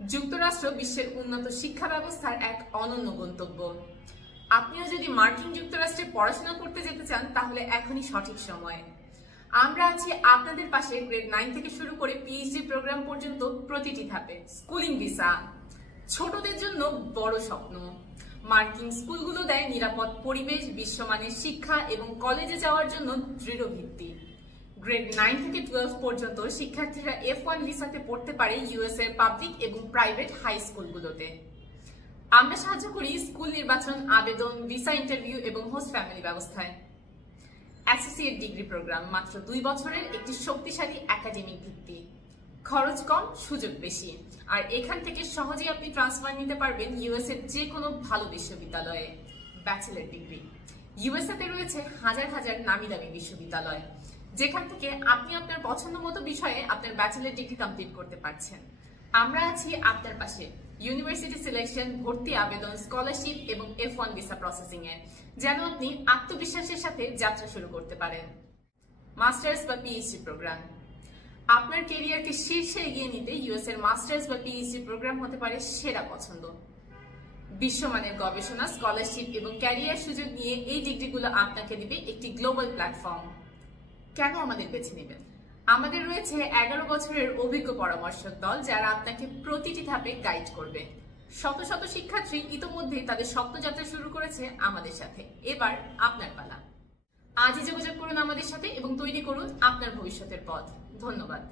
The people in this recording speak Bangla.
যুক্তরাষ্ট্র বিশ্বের উন্নত শিক্ষা ব্যবস্থার এক অনন্য গন্তব্য। আপনিও যদি মার্কিন যুক্তরাষ্ট্রে পড়াশোনা করতে যেতে চান তাহলে এখনই সঠিক সময়। আমরা আছি আপনাদের পাশে গ্রেড 9 থেকে শুরু করে পিএইচডি প্রোগ্রাম পর্যন্ত প্রতিটি ধাপে। স্কুলিং ভিসা, ছোটদের জন্য বড় স্বপ্ন। মার্কিন স্কুলগুলো দেয় নিরাপদ পরিবেশ, বিশ্বমানের শিক্ষা এবং কলেজে যাওয়ার জন্য দৃঢ় ভিত্তি। গ্রেড 9 থেকে 12 পর্যন্ত শিক্ষার্থীরা F1 ভিসাতে পড়তে পারে ইউএস এর পাবলিক এবং প্রাইভেট হাই স্কুলগুলোতে। আমরা সাহায্য করি স্কুল নির্বাচন, আবেদন, ভিসা ইন্টারভিউ এবং হোস্ট ফ্যামিলি ব্যবস্থায়। অ্যাসোসিয়েট ডিগ্রি প্রোগ্রাম, মাত্র 2 বছরের একটি শক্তিশালী একাডেমিক ভিত্তি। খরচ কম, সুযোগ বেশি, আর এখান থেকে সহজেই আপনি ট্রান্সফার নিতে পারবেন ইউএস এর যে কোনো ভালো বিশ্ববিদ্যালয়ে। ব্যাচেলর ডিগ্রি, ইউএসএ তে রয়েছে হাজার হাজার নামি দামি বিশ্ববিদ্যালয়, যেখান থেকে আপনি আপনার পছন্দ মতো বিষয়ে আপনার ব্যাচেলর ডিগ্রি কমপ্লিট করতে পারছেন। আমরা আছি আপনার পাশে ইউনিভার্সিটি সিলেকশন, ভর্তি আবেদন, স্কলারশিপ এবং F1 ভিসা প্রসেসিং এ, যেন আপনি আত্মবিশ্বাসের সাথে যাত্রা শুরু করতে পারেন। মাস্টার্স বা পিএইচডি প্রোগ্রাম, আপনার ক্যারিয়ারকে শীর্ষে এগিয়ে নিতে ইউএস এর মাস্টার্স বা পিএইচডি প্রোগ্রাম হতে পারে সেরা পছন্দ। বিশ্বমানের গবেষণা, স্কলারশিপ এবং ক্যারিয়ার সুযোগ নিয়ে এই ডিগ্রিগুলো আপনাকে দিবে একটি গ্লোবাল প্ল্যাটফর্ম। কেন আমাদের বেছে নেবেন? আমাদের রয়েছে 11 বছরের অভিজ্ঞ পরামর্শক দল, যারা আপনাকে প্রতিটি ধাপে গাইড করবে। শত শত শিক্ষার্থী ইতোমধ্যেই তাদের স্বপ্নযাত্রা শুরু করেছে আমাদের সাথে। এবার আপনার পালা। আজই যোগাযোগ করুন আমাদের সাথে এবং তৈরি করুন আপনার ভবিষ্যতের পথ। ধন্যবাদ।